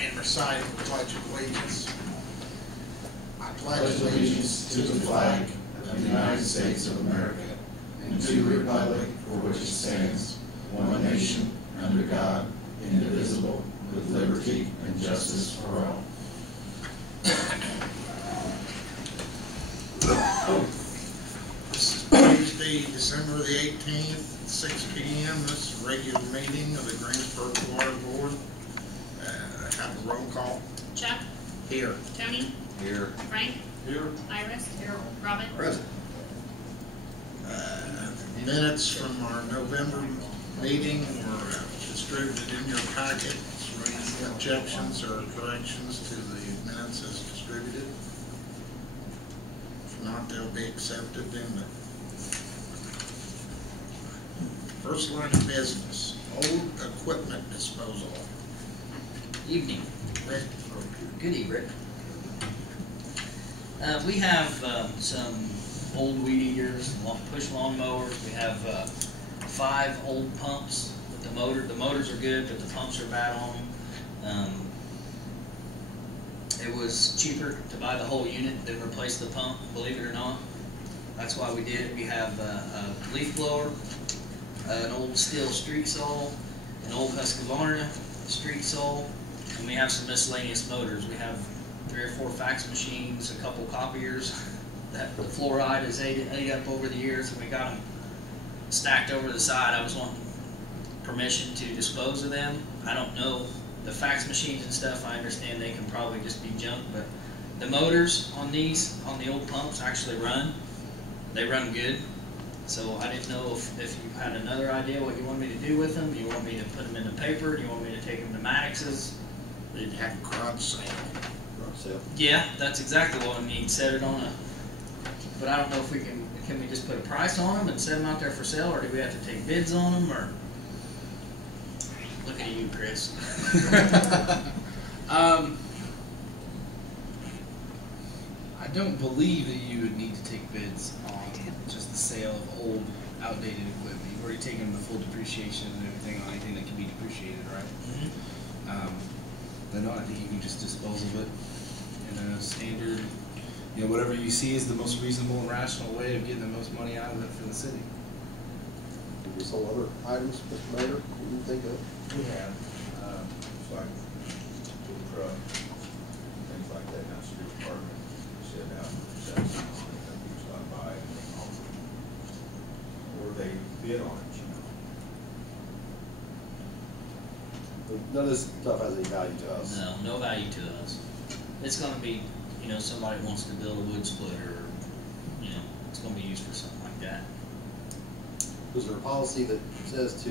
and recite the Pledge of Allegiance. I pledge allegiance to the flag of the United States of America and to the republic for which it stands, one nation, under God, indivisible, with liberty and justice for all. This is Tuesday, December the 18th, at 6 p.m. This is a regular meeting of the Greensburg Water Board. Have a roll call. Chuck? Here. Tony? Here. Frank? Here. Iris? Here. Robin? Present. Minutes from our November meeting were distributed in your packet. Is there any objections or corrections to the minutes as distributed? If not, they'll be accepted then. First line of business, old equipment disposal. Evening. Rick. Good evening, Rick. We have some old weed eaters, push lawn mowers. We have 5 old pumps with the motor. The motors are good, but the pumps are bad on them. It was cheaper to buy the whole unit than replace the pump, believe it or not. That's why we did it. We have a leaf blower, an old steel street saw, an old Husqvarna street saw, and we have some miscellaneous motors. We have 3 or 4 fax machines, a couple copiers that the fluoride has ate up over the years, and we got them stacked over the side. I was wanting permission to dispose of them. I don't know, the fax machines and stuff, I understand they can probably just be junk, but the motors on these, on the old pumps, actually run. They run good. So I didn't know if you had another idea what you want me to do with them. Do you want me to put them in the paper? Do you want me to take them to Maddox's? They'd have a garage sale. Yeah, that's exactly what I mean. Set it on a, but I don't know if we can we just put a price on them and set them out there for sale, or do we have to take bids on them, or? Look at you, Chris. I don't believe that you would need to take bids on just the sale of old, outdated equipment. You've already taken the full depreciation and everything on anything that can be depreciated, right? Mm-hmm. Then no, I think you can just dispose of it in a standard, you know, whatever you see is the most reasonable and rational way of getting the most money out of it for the city. Maybe some other items, Mr. Mayor, you think of? We have, it's like tool truck, things like that, now street department, sit out, sets on it, and people stop by and they offer it. Or they bid on it, you know. None of this stuff has any value to us. No, no value to us. It's going to be, you know, somebody wants to build a wood splitter, or, you know, it's going to be used for something like that. Is there a policy that says to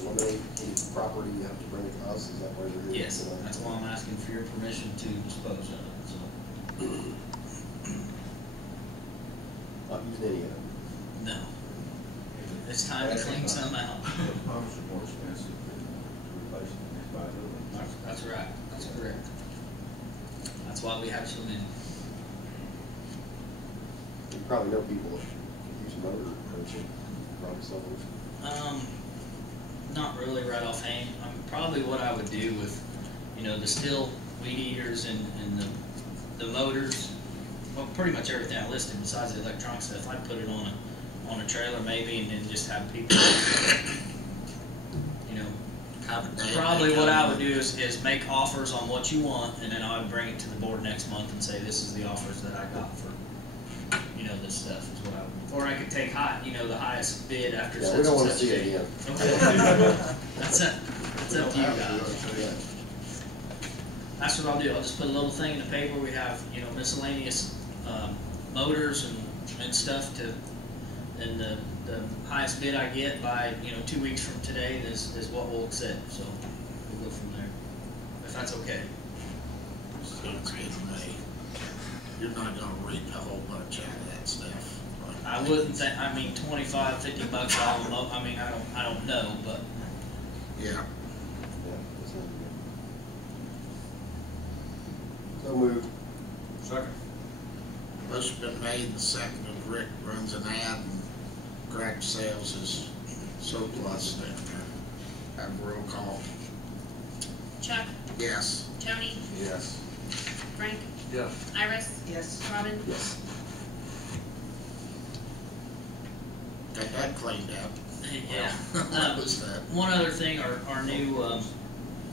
eliminate any property you have to bring it to us? Is that where there is? Yes, that's why I'm asking for your permission to dispose of it. So. Not using any of them? No. It's time to clean some out. The pumps are more expensive than replacing these by little. That's right. That's correct. That's why we have so many. You probably know people that can use a motor, don't you? Probably some of those. Not really right offhand. Probably what I would do with, you know, the still weed eaters and the motors, well, pretty much everything I listed besides the electronic stuff, I'd put it on a trailer maybe, and then just have people, you know, probably what I would do is make offers on what you want, and then I would bring it to the board next month and say, this is the offers that I got for, you know, this stuff is what I would. Or I could take the highest bid after such and such. We don't want to see it again. Okay. That's up to you guys. That's what I'll do. I'll just put a little thing in the paper. We have, you know, miscellaneous motors and stuff to, and the highest bid I get by, you know, 2 weeks from today is what we'll accept. So we'll go from there. If that's okay. Sounds good to me. You're not going to reap a whole bunch out of that stuff. I wouldn't think. I mean, $25, $50 out of them. I mean, I don't know, but yeah. That's not good. So moved. Second. Motion been made and seconded. Rick runs an ad and garage sales is surplus down there. Have a roll call. Chuck, Yes. Tony, Yes. Frank, Yes. Iris, Yes. Robin. Yes. Got that cleaned up. Yeah. What was that? One other thing, our new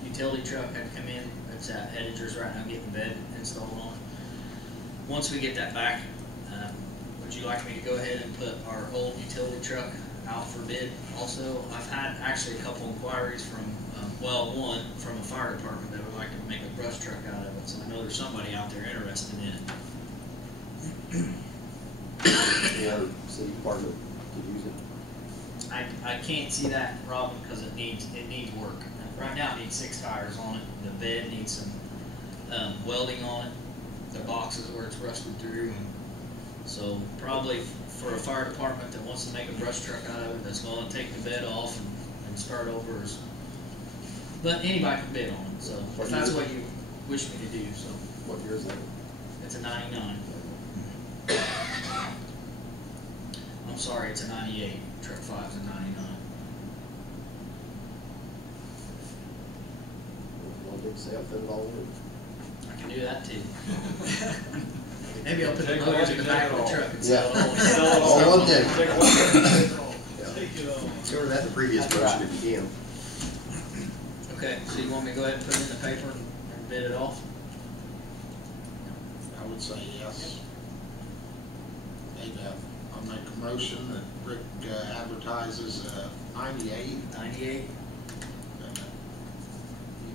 utility truck had come in. It's at Editors right now getting the bed installed on it. Once we get that back, would you like me to go ahead and put our old utility truck out for bid also? I've had actually a couple inquiries from, one from a fire department that would like to make a brush truck out of it, so I know there's somebody out there interested in it. Any other city department could use it? I can't see that, Robin, because it needs work. Right now it needs 6 tires on it. The bed needs some welding on it. The boxes where it's rusted through. And so probably for a fire department that wants to make a brush truck out of it, that's going to take the bed off and start over. But anybody can bid on it. So if that's what you wish me to do. So What year is that? it's a 99. I'm sorry, it's a 98. Truck 5's a 99. One big sale, fit it all in. I can do that too. Maybe I'll put the motors in the back of the truck and Yeah. sell it all. All one day. Take one. Cover that in the previous motion if you can. Okay, so you want me to go ahead and put it in the paper and bid it off? I would say yes. Hey, I'll make a motion that Rick advertises 98 98?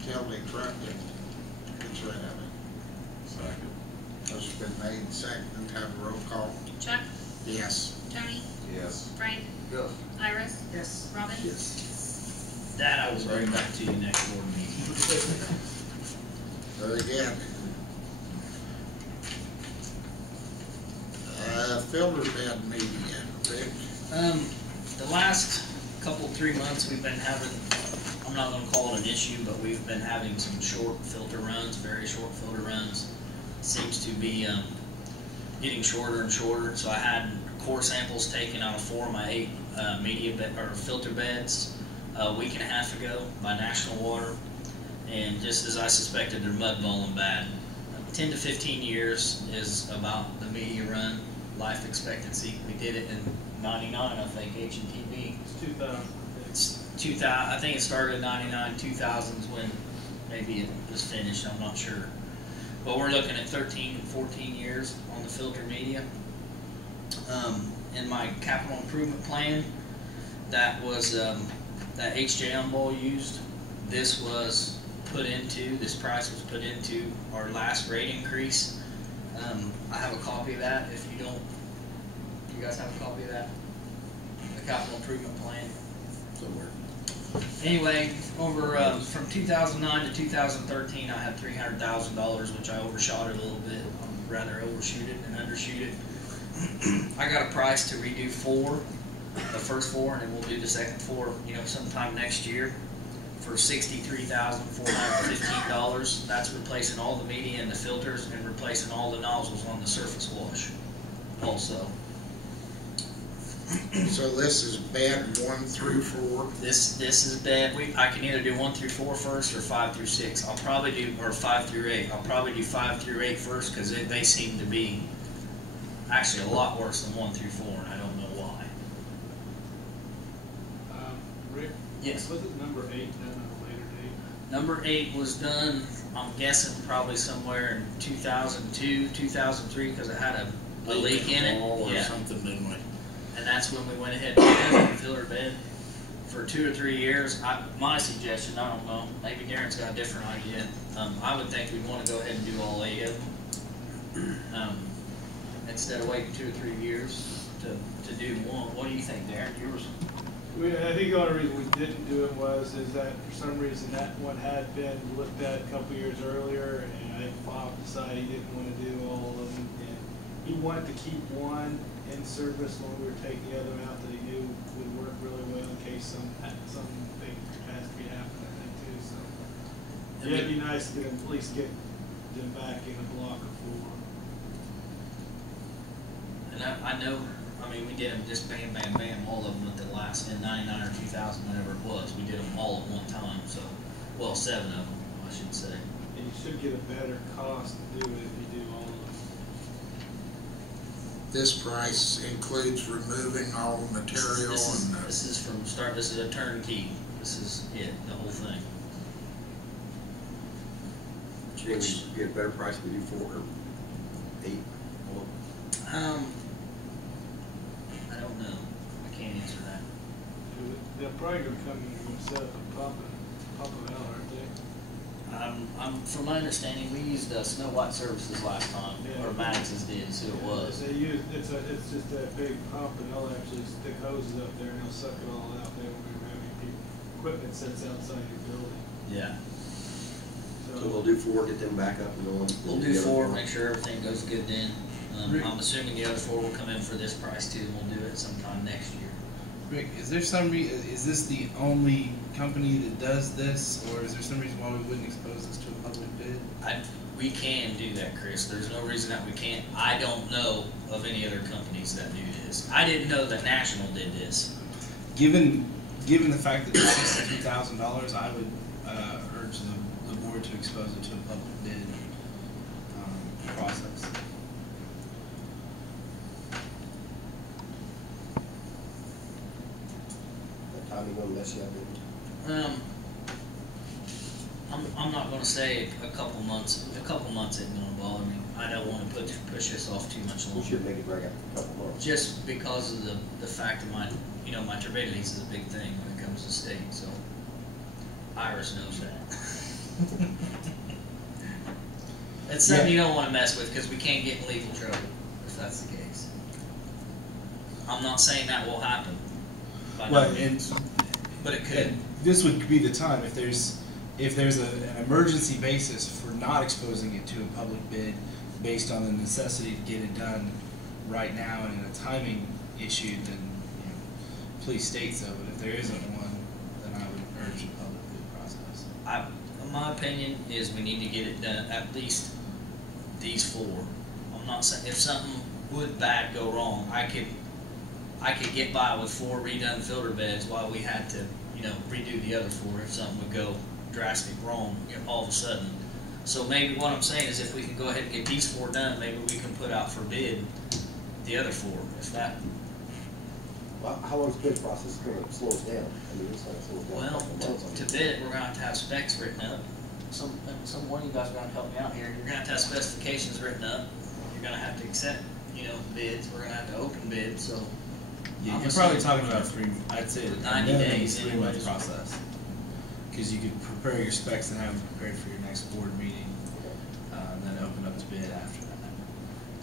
utility truck and gets rid of it. Second. Motion's been made, seconded, have a roll call. Chuck, Yes. Tony, Yes. Frank, Yes. Iris, Yes. Robin. That I will bring back to you next board meeting. Very good. Filter bed media, Rick. The last couple, 3 months we've been having, I'm not gonna call it an issue, but we've been having some short filter runs, very short filter runs. Seems to be getting shorter and shorter. So I had core samples taken out of 4 of my 8 media bed, or filter beds a week and a half ago by National Water, and just as I suspected, they're mud balling bad. 10 to 15 years is about the media run life expectancy. We did it in 99, I think, H&TB. It's 2000. It's 2000. I think it started in 99, 2000s when maybe it was finished. I'm not sure. But we're looking at 13 and 14 years on the filter media. In my capital improvement plan, that was that HJ ball used. This price was put into our last rate increase. I have a copy of that. If you don't, you guys have a copy of that? The capital improvement plan. Somewhere. Anyway, over from 2009 to 2013, I had $300,000, which I overshot it a little bit. I'd rather overshoot it than undershoot it. I got a price to redo 4, the first 4, and then we'll do the second 4, sometime next year for $63,415. That's replacing all the media and the filters and replacing all the nozzles on the surface wash also. So this is bed 1 through 4. This is bad. I can either do 1 through 4 first or 5 through 6. I'll probably do, or 5 through 8. I'll probably do 5 through 8 first because they seem to be actually a lot worse than 1 through 4, and I don't know why. Rick? Yes. Was it number 8 done at a later date? Number 8 was done, I'm guessing probably somewhere in 2002, 2003, because it had a leak in it. Or Yeah. something, didn't we? And that's when we went ahead and did the filter bed for 2 or 3 years. My suggestion, I don't know, maybe Darren's got a different idea. I would think we'd want to go ahead and do all 8 of them instead of waiting 2 or 3 years to do one. What do you think, Darren? Yours? I think the only reason we didn't do it is that for some reason that one had been looked at a couple years earlier, and I think Bob decided he didn't want to do all of them. And he wanted to keep one in service when we were taking the other out that he knew would work really well in case something has to be happening, I think, too. So yeah, it'd be nice to at least get them back in a block of 4. And I know, we did them just bam, bam, bam, all of them at the last, in 99 or 2000, whenever it was. We did them all at one time, so, well, 7 of them. I should say. And you should get a better cost to do it if you do all of them. This price includes removing all material and This is from start, this is a turnkey. This is it, the whole thing. Do you think we get a better price if we do 4 or 8? I don't know. I can't answer that. They're probably gonna come in and gonna set up a pump it out, aren't they? From my understanding, we used Snow White Services last time, Yeah. or Max's did, is who it was. They use, it's just that big pump, and they'll actually stick hoses up there and they'll suck it all out. They won't even have any equipment sits outside your building. Yeah. So we'll do 4, get them back up and going. We'll do 4, make sure everything goes good then. I'm assuming the other 4 will come in for this price too, and we'll do it sometime next year. Rick, is there some is this the only company that does this, or is there some reason why we wouldn't expose this to a public bid? We can do that, Chris. There's no reason that we can't. I don't know of any other companies that do this. I didn't know that National did this. Given the fact that it's $63,000, I would urge the board to expose it to a public bid process. That timing gonna mess you up, maybe? I'm not going to say a couple months. A couple months isn't going to bother me. I don't want to push this off too much We longer. should make it drag out for a couple months. Just because of the fact of my turbidities is a big thing when it comes to state. So Iris knows that. It's something you don't want to mess with because we can't get in legal trouble if that's the case. I'm not saying that will happen. By no means, but it could. And this would be the time if there's an emergency basis for not exposing it to a public bid based on the necessity to get it done right now and in a timing issue, then please state so. But if there isn't one, then I would urge a public bid process. My opinion is we need to get it done, at least these 4. I'm not saying, if something would bad go wrong, I could get by with 4 redone filter beds while we had to, redo the other 4 if something would go drastic wrong, all of a sudden. So maybe what I'm saying is if we can go ahead and get these 4 done, maybe we can put out for bid the other 4, if that. Well, how long's the bid process going to slow us down? I mean, it's not slow us down. Well, a couple months, I to mean. bid it, we're gonna have to have specs written up. Some one of you guys are gonna help me out here. You're gonna have to have specifications written up. You're gonna have to accept, bids. We're gonna have to open bids, so. Yeah, I'm you're probably assuming- talking about I'd say 90 days 3-month anyways. process. Because you could prepare your specs and have them prepared for your next board meeting, and then open up to bid after that.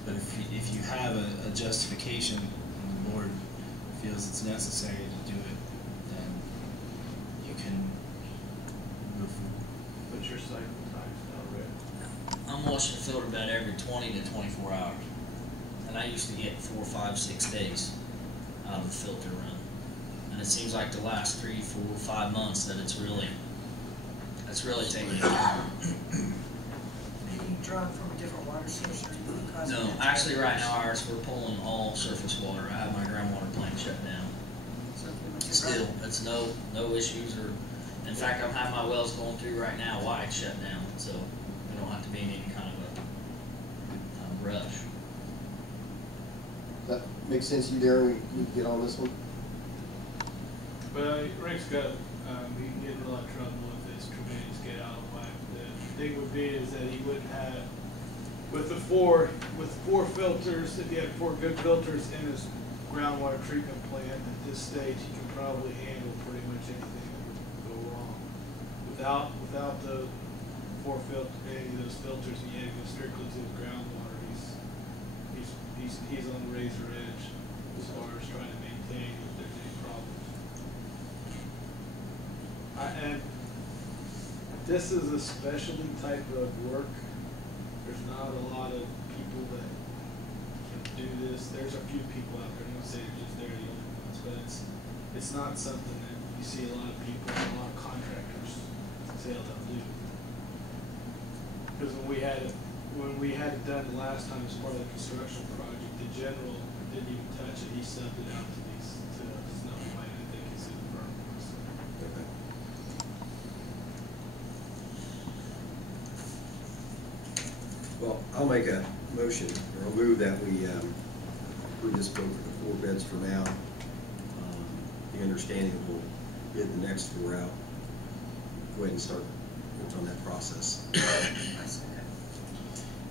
But if you have a justification and the board feels it's necessary to do it, then you can move forward. What's your cycle times now, Rick? I'm washing the filter bed every 20 to 24 hours. And I used to get 4, 5, 6 days out of the filter run. And it seems like the last 3, 4, 5 months that it's really taking it. Maybe draw from a different water source or cause. No, actually right now ours, we're pulling all surface water. I have my groundwater plant shut down. Still, it's no issues or, in fact, I'm having my wells going through right now while it's shut down, so we don't have to be in any kind of a rush. That makes sense to you, Darren? We need to get on this one? Well, Rick's got, he can get in a lot of trouble if his tremendous get out of whack. The thing would be is that he wouldn't have, with 4 filters, if he had 4 good filters in his groundwater treatment plant at this stage, he can probably handle pretty much anything that would go wrong. Without the 4 any of those filters, and he had to go strictly to his groundwater, he's on the razor edge as far as trying to maintain if there's any problems. And this is a specialty type of work. There's not a lot of people that can do this. There's a few people out there. I don't say they're the only ones, but it's not something that you see a lot of people, a lot of contractors say they'll do. Because when we had it done the last time as part of the construction project, the general didn't even touch it. He subbed it out to Snow White. I think it's in the firm. Well, I'll make a motion, or I'll move that we approve this quote for the 4 bids for now. The understanding that we'll bid the next 4 out. Go ahead and start on that process.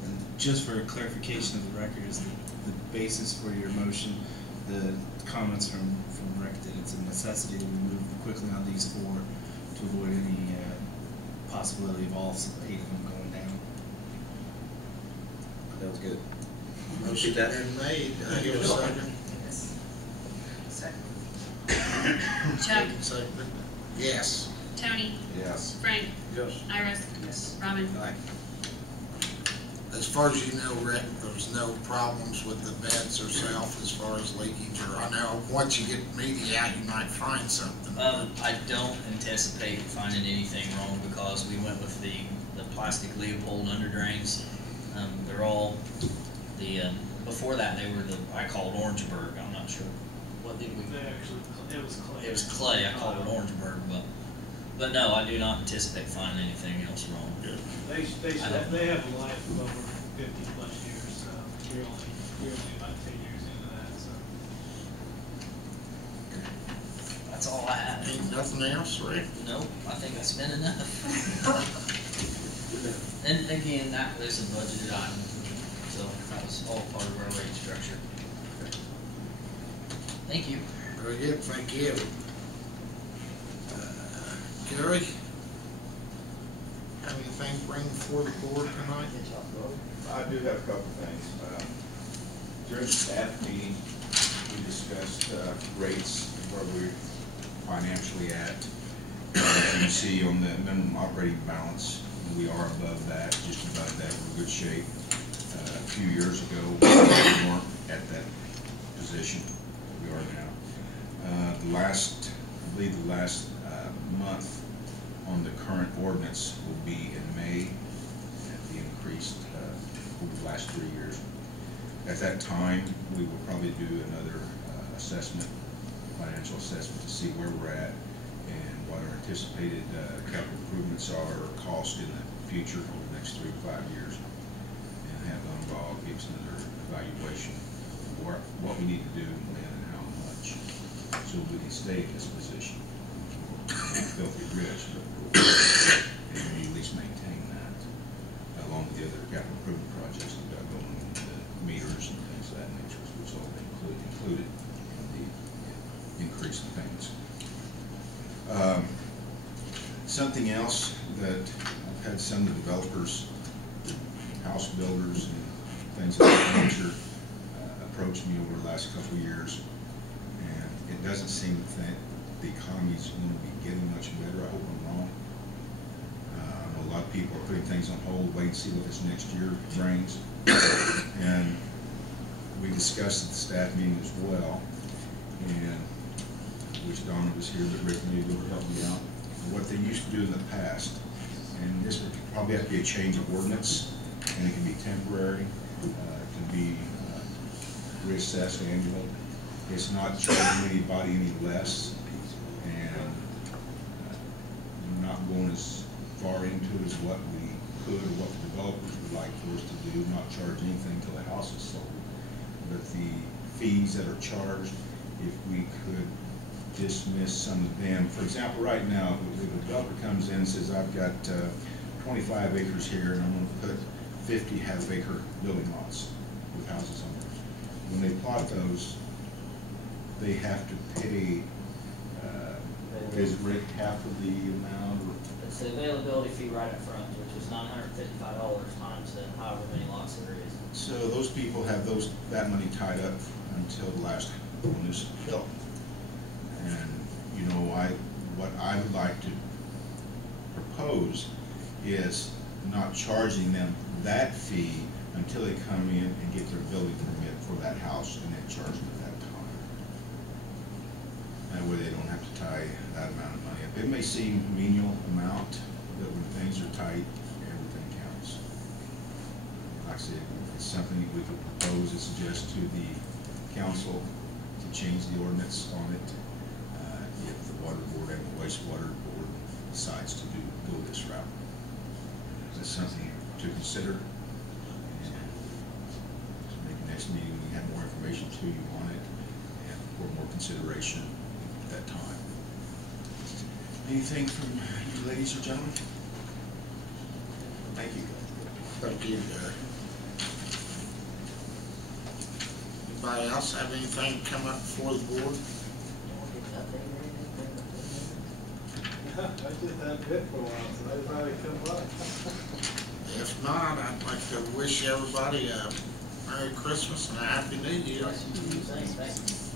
And just for clarification of the record, is the basis for your motion, the comments from Rick that it's a necessity to move quickly on these 4 to avoid any possibility of all 8 of them going down. Sounds good. Motion that. been made. I hear a second. Yes. Second. Chuck, Second. Yes. Tony, Yes. Frank, Yes. Iris, Yes. Robin. Aye. As far as you know, Rick, there's no problems with the beds herself as far as leakage, or I know once you get media out, you might find something. I don't anticipate finding anything wrong because we went with the plastic Leopold under drains. They're all before that they were I called Orangeburg. I'm not sure what did we. They actually, it was clay. It was clay. I called it Orangeburg, but no, I do not anticipate finding anything else wrong. Good. They have a life of over 50+ years, so you're only about 10 years into that, so. That's all I have. Ain't nothing else, Rick? Nope, I think that's been enough. And again, that was a budgeted item, so that was all part of our rate structure. Thank you. Very good, thank you. Gary? Have anything to bring before the board tonight? I do have a couple things. During the staff meeting, we discussed rates and where we're financially at. You see on the minimum operating balance, we are above that, just above that. We're in good shape. A few years ago, we weren't at that position. We are now. I believe the last month on the current ordinance will be in May at the increased over the last 3 years. At that time, we will probably do another assessment, financial assessment, to see where we're at and what our anticipated capital improvements are or cost in the future over the next 3 to 5 years, and have Unball give us another evaluation of what we need to do and when and how much, so we can stay in this position. We're not filthy rich, but and we at least maintain that, along with the other capital improvement projects we've got going, the meters and things of that nature, which all been included in the increase in payments. Something else that I've had some of the developers, house builders, and things of that nature approach me over the last couple of years, and it doesn't seem to think the economy's going to be getting much better. I hope I'm wrong. I know a lot of people are putting things on hold, wait and see what this next year brings. And we discussed at the staff meeting as well, and which Donna was here, but Rick maybe will help me out. What they used to do in the past, and this would probably have to be a change of ordinance, and it can be temporary, it can be reassessed annually. It's not charging anybody any less, and not going as far into it as what we could or what the developers would like for us to do, not charge anything until the house is sold. But the fees that are charged, if we could dismiss some of them. For example, right now, if a developer comes in and says, I've got 25 acres here and I'm going to put 50 half-acre building lots with houses on them. When they plot those, they have to pay, is it Rick, half of the amount? Or? It's the availability fee right up front, which is $955 times the however many lots there is. So those people have that money tied up until the last one is built. And you know, what I would like to propose is not charging them that fee until they come in and get their building permit for that house, and then charge them at that time. That way they don't have to tie that amount of money up. It may seem a menial amount, but when things are tight, everything counts. Like I said, it's something that we could propose and suggest to the council to change the ordinance on it. If the water board and the wastewater board decides to go this route. Is that something to consider? next meeting, we have more information to you on it, and for more consideration at that time. Anything from you ladies or gentlemen? Thank you. Thank you, Gary. Anybody else have anything come up before the board? I just haven't been for a while, so I thought I'd come by. If not, I'd like to wish everybody a Merry Christmas and a Happy New Year. Thanks.